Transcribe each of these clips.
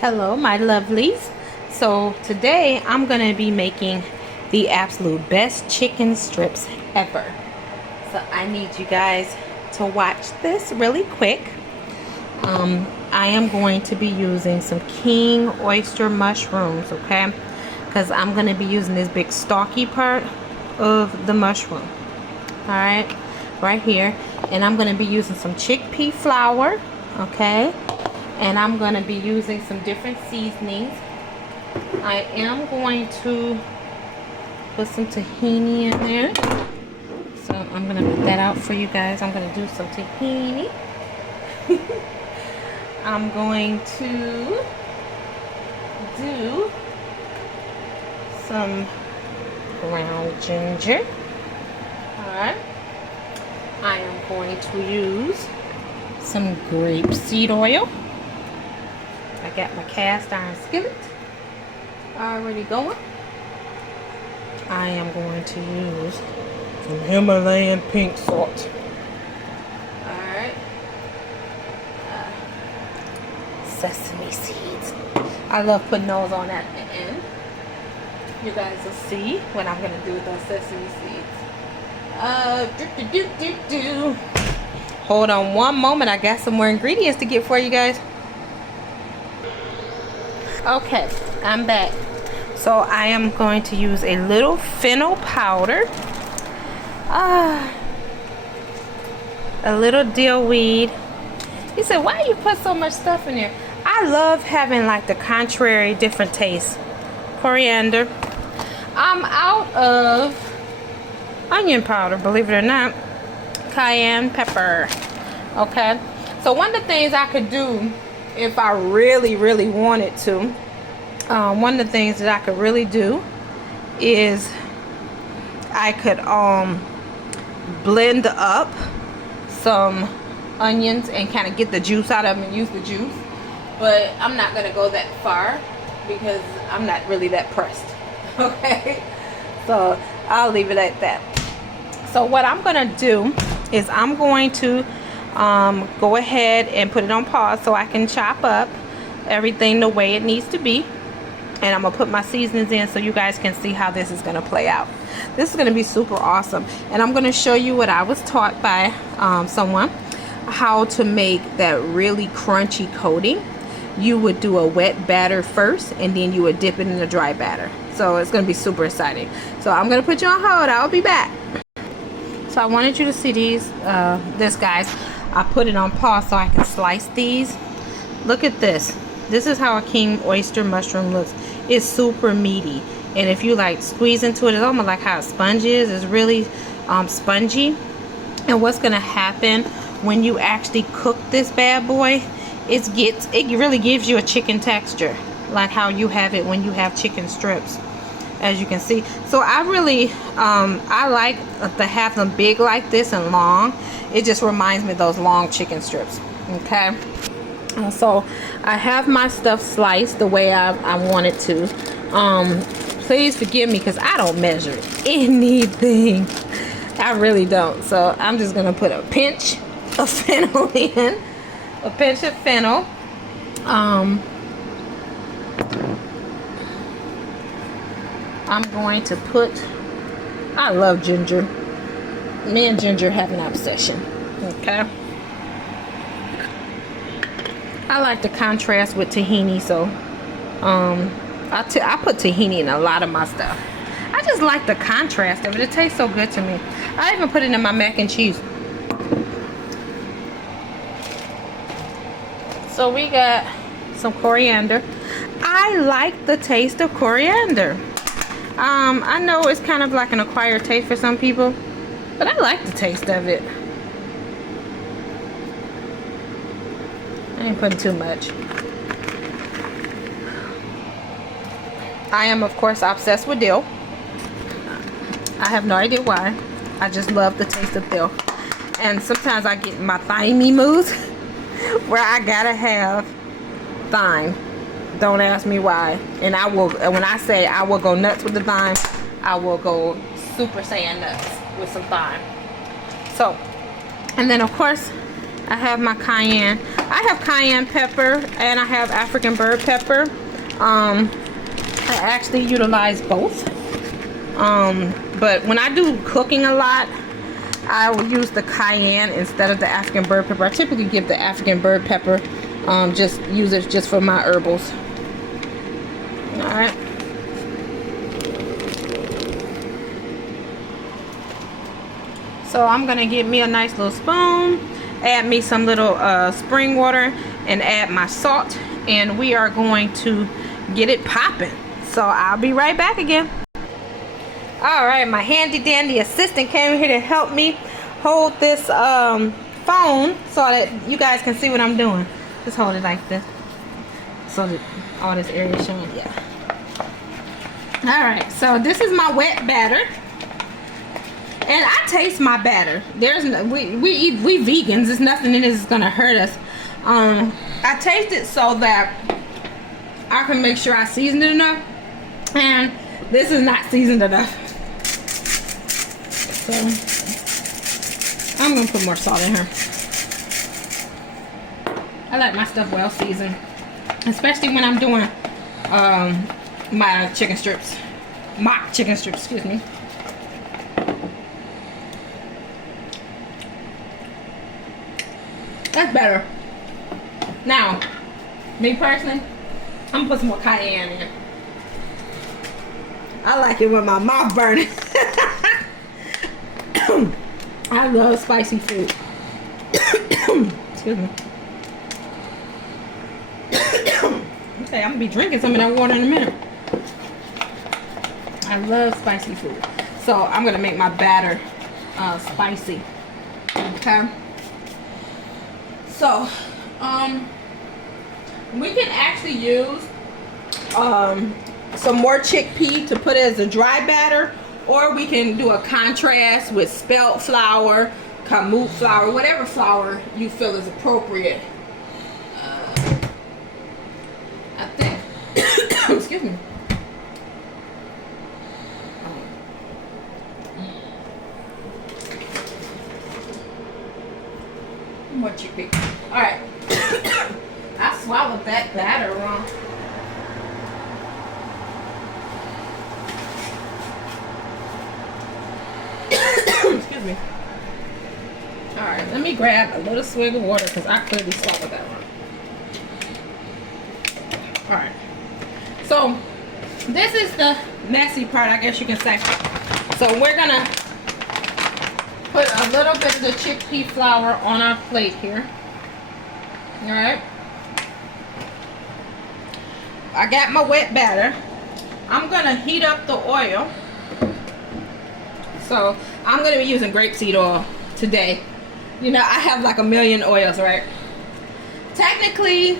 Hello, my lovelies. So today I'm gonna be making the absolute best chicken strips ever. So I need you guys to watch this really quick. I am going to be using some king oyster mushrooms, okay? Because I'm gonna be using this big stalky part of the mushroom. Alright, right here. And I'm gonna be using some chickpea flour, okay? And I'm going to be using some different seasonings. I am going to put some tahini in there. So I'm going to put that out for you guys. I'm going to do some tahini. I'm going to do some ground ginger. Alright. I am going to use some grapeseed oil. I got my cast iron skillet already going. I am going to use some Himalayan pink salt. Alright. Sesame seeds. I love putting those on at the end. You guys will see what I'm going to do with those sesame seeds. Hold on one moment. I got some more ingredients to get for you guys. Okay, I'm back. So I am going to use a little fennel powder, a little dill weed. You said, why you put so much stuff in there? I love having like the contrary different tastes. Coriander. I'm out of onion powder, believe it or not. Cayenne pepper. Okay, so one of the things I could do if I really wanted to, one of the things that I could really do is I could blend up some onions and kind of get the juice out of them and use the juice, but I'm not gonna go that far because I'm not really that pressed. Okay, so I'll leave it at that. So what I'm gonna do is I'm going to go ahead and put it on pause so I can chop up everything the way it needs to be, and I'm gonna put my seasonings in so you guys can see how this is gonna play out. This is gonna be super awesome, and I'm gonna show you what I was taught by someone, how to make that really crunchy coating. You would do a wet batter first and then you would dip it in a dry batter. So it's gonna be super exciting. So I'm gonna put you on hold. I'll be back. So I wanted you to see this guys. I put it on pause so I can slice these. Look at this. This is how a king oyster mushroom looks. It's super meaty. And if you like squeeze into it, it's almost like how a sponge is. It's really spongy. And what's gonna happen when you actually cook this bad boy, it really gives you a chicken texture, like how you have it when you have chicken strips, as you can see. So I really I like to have them big like this and long. It just reminds me of those long chicken strips. Okay, so I have my stuff sliced the way I want it to. Please forgive me because I don't measure anything. I really don't. So I'm just gonna put a pinch of fennel in, a pinch of fennel. I'm going to put, I love ginger. Me and ginger have an obsession. Okay. I like to contrast with tahini, so I put tahini in a lot of my stuff. I just like the contrast of it. It tastes so good to me. I even put it in my mac and cheese. So we got some coriander. I like the taste of coriander. I know it's kind of like an acquired taste for some people, but I like the taste of it. I ain't putting too much. I am, of course, obsessed with dill. I have no idea why. I just love the taste of dill. And sometimes I get my thymy moods where I gotta have thyme. Don't ask me why. And I will, when I say I will go nuts with the thyme, I will go Super Saiyan nuts with some thyme. So, and then of course I have my cayenne. I have cayenne pepper and I have African bird pepper. I actually utilize both. But when I do cooking a lot, I will use the cayenne instead of the African bird pepper. I typically give the African bird pepper, just use it just for my herbals. Alright. So I'm gonna get me a nice little spoon, add me some little spring water, and add my salt, and we are going to get it popping. So I'll be right back again. Alright, my handy dandy assistant came here to help me hold this phone so that you guys can see what I'm doing. Just hold it like this so that all this area is showing. Yeah. Alright, so this is my wet batter. And I taste my batter. There's no, we vegans. There's nothing in this that's gonna hurt us. I taste it so that I can make sure I seasoned it enough. And this is not seasoned enough. So I'm gonna put more salt in here. I like my stuff well seasoned, especially when I'm doing my chicken strips, mock chicken strips. Excuse me. That's better. Now, me personally, I'm gonna put some more cayenne in. I like it when my mouth burning. I love spicy food. Excuse me. Okay, I'm gonna be drinking some of that water in a minute. I love spicy food. So I'm gonna make my batter spicy. Okay. So, we can actually use some more chickpea to put as a dry batter, or we can do a contrast with spelt flour, kamut flour, whatever flour you feel is appropriate. I think, excuse me. More chickpea. All right. I swallowed that batter wrong. Excuse me. All right, let me grab a little swig of water because I clearly swallowed that wrong. All right. So this is the messy part, I guess you can say. So we're gonna put a little bit of the chickpea flour on our plate here. All right. I got my wet batter. I'm gonna heat up the oil. So I'm gonna be using grapeseed oil today. You know, I have like a million oils, right? Technically,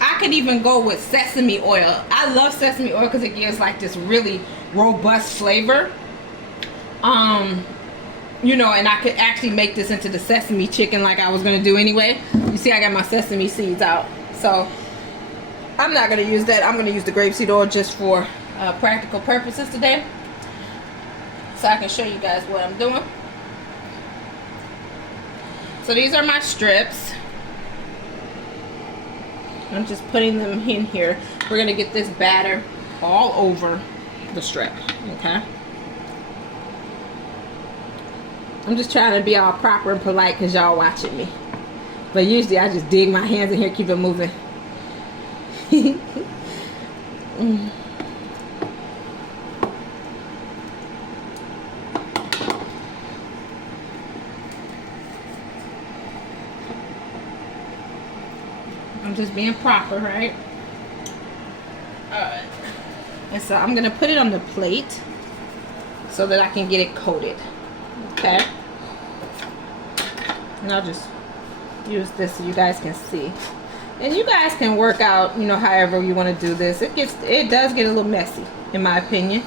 I could even go with sesame oil. I love sesame oil because it gives like this really robust flavor. You know, and I could actually make this into the sesame chicken like I was gonna do anyway. You see, I got my sesame seeds out. So I'm not gonna use that. I'm gonna use the grapeseed oil just for practical purposes today. So I can show you guys what I'm doing. So these are my strips. I'm just putting them in here. We're gonna get this batter all over the strip, okay? I'm just trying to be all proper and polite because y'all watching me. But usually I just dig my hands in here, keep it moving. I'm just being proper, right? Alright. And so I'm going to put it on the plate so that I can get it coated. Okay? And I'll just use this so you guys can see. And you guys can work out, you know, however you want to do this. It does get a little messy, in my opinion.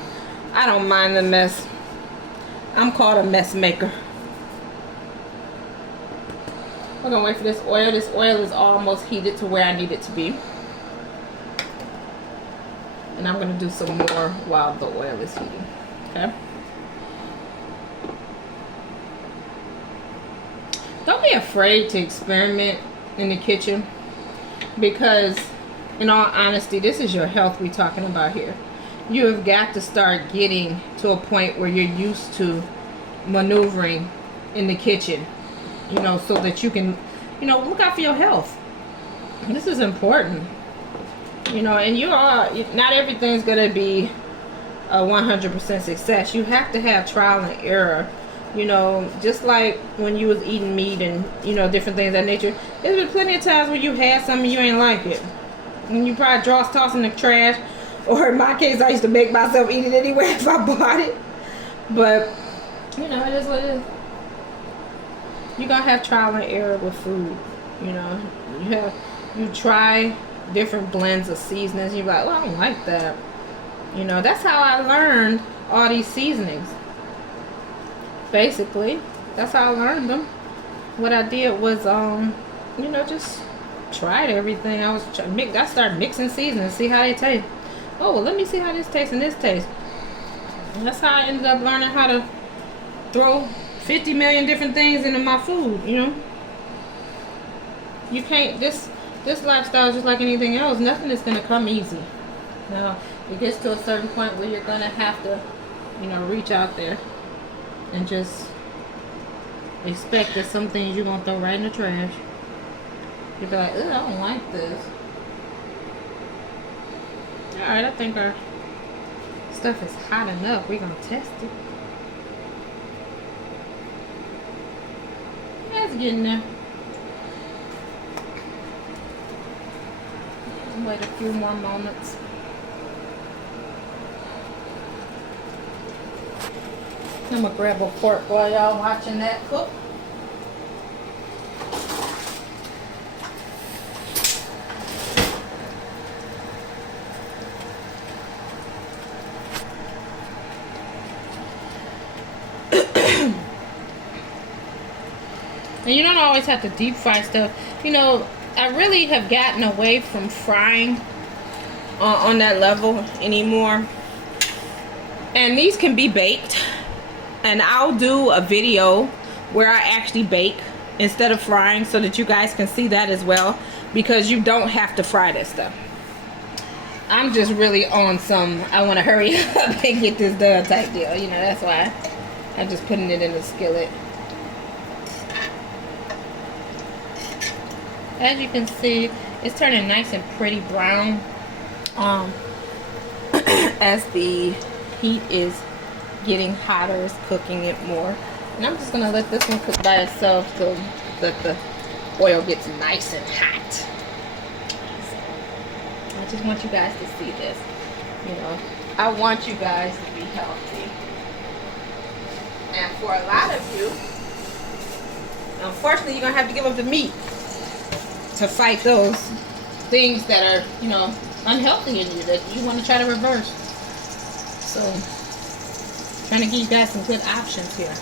I don't mind the mess. I'm called a mess maker. We're gonna wait for this oil. This oil is almost heated to where I need it to be. And I'm gonna do some more while the oil is heating. Okay? Don't be afraid to experiment in the kitchen because, in all honesty, this is your health we're talking about here. You have got to start getting to a point where you're used to maneuvering in the kitchen, you know, so that you can, you know, look out for your health. This is important, you know, and not everything's going to be a 100% success. You have to have trial and error, you know, just like when you was eating meat and, you know, different things of that nature. There's been plenty of times when you had something you ain't like it, and you probably toss in the trash, or in my case I used to make myself eat it anyway if I bought it. But you know, it is what it is. You're gonna have trial and error with food, you know. You try different blends of seasonings. You're like, well, I don't like that. You know, that's how I learned all these seasonings. Basically, that's how I learned them. What I did was, you know, just tried everything. I started mixing seasonings, see how they taste. Oh, well, let me see how this tastes and this tastes. And that's how I ended up learning how to throw 50 million different things into my food, you know. You can't, this lifestyle is just like anything else. Nothing is going to come easy. Now, it gets to a certain point where you're going to have to, you know, reach out there and just expect that some things you're going to throw right in the trash. You'll be like, ugh, I don't like this. Alright, I think our stuff is hot enough. We're going to test it. Yeah, it's getting there. Wait a few more moments. I'm going to grab a fork while y'all watching that cook. And you don't always have to deep fry stuff. You know, I really have gotten away from frying on that level anymore. And these can be baked. And I'll do a video where I actually bake instead of frying so that you guys can see that as well. Because you don't have to fry this stuff. I'm just really on some, I want to hurry up and get this done type deal. You know, that's why I'm just putting it in the skillet. As you can see, it's turning nice and pretty brown as the heat is getting hotter, it's cooking it more. And I'm just going to let this one cook by itself so that the oil gets nice and hot. So I just want you guys to see this. You know, I want you guys to be healthy. And for a lot of you, unfortunately, you're going to have to give up the meat to fight those things that are, you know, unhealthy in you that you want to try to reverse. So, trying to give you guys some good options here.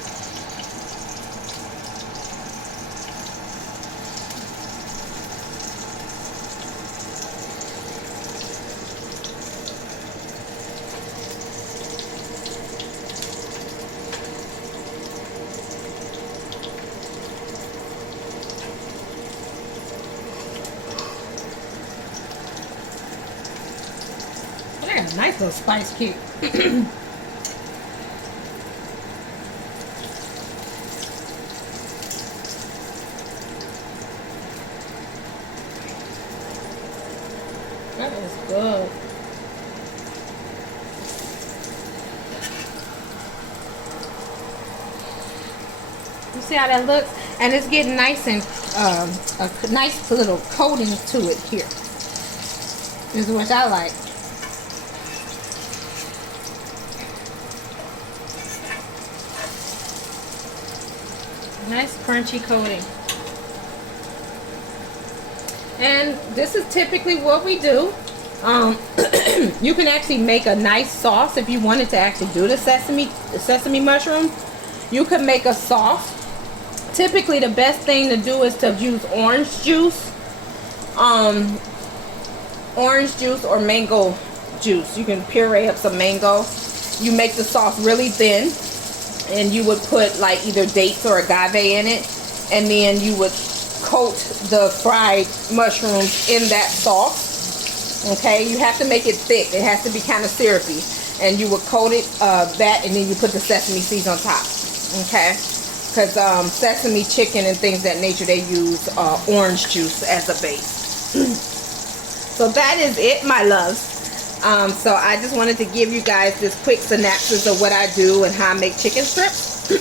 A nice little spice cube. That is good. You see how that looks? And it's getting nice and a nice little coating to it here. This is what I like. Nice crunchy coating. And this is typically what we do. You can actually make a nice sauce if you wanted to actually do the sesame mushroom. You can make a sauce. Typically the best thing to do is to use orange juice. Orange juice or mango juice. You can puree up some mango. You make the sauce really thin. And you would put like either dates or agave in it. and then you would coat the fried mushrooms in that sauce. Okay, you have to make it thick. It has to be kind of syrupy, and you would coat it that, and then you put the sesame seeds on top. Okay, because sesame chicken and things of that nature, they use orange juice as a base. So that is it, my loves. So I just wanted to give you guys this quick synopsis of what I do and how I make chicken strips.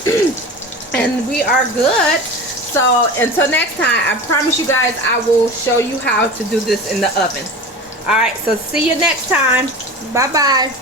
And we are good. So until next time, I promise you guys I will show you how to do this in the oven. All right, so see you next time. Bye bye.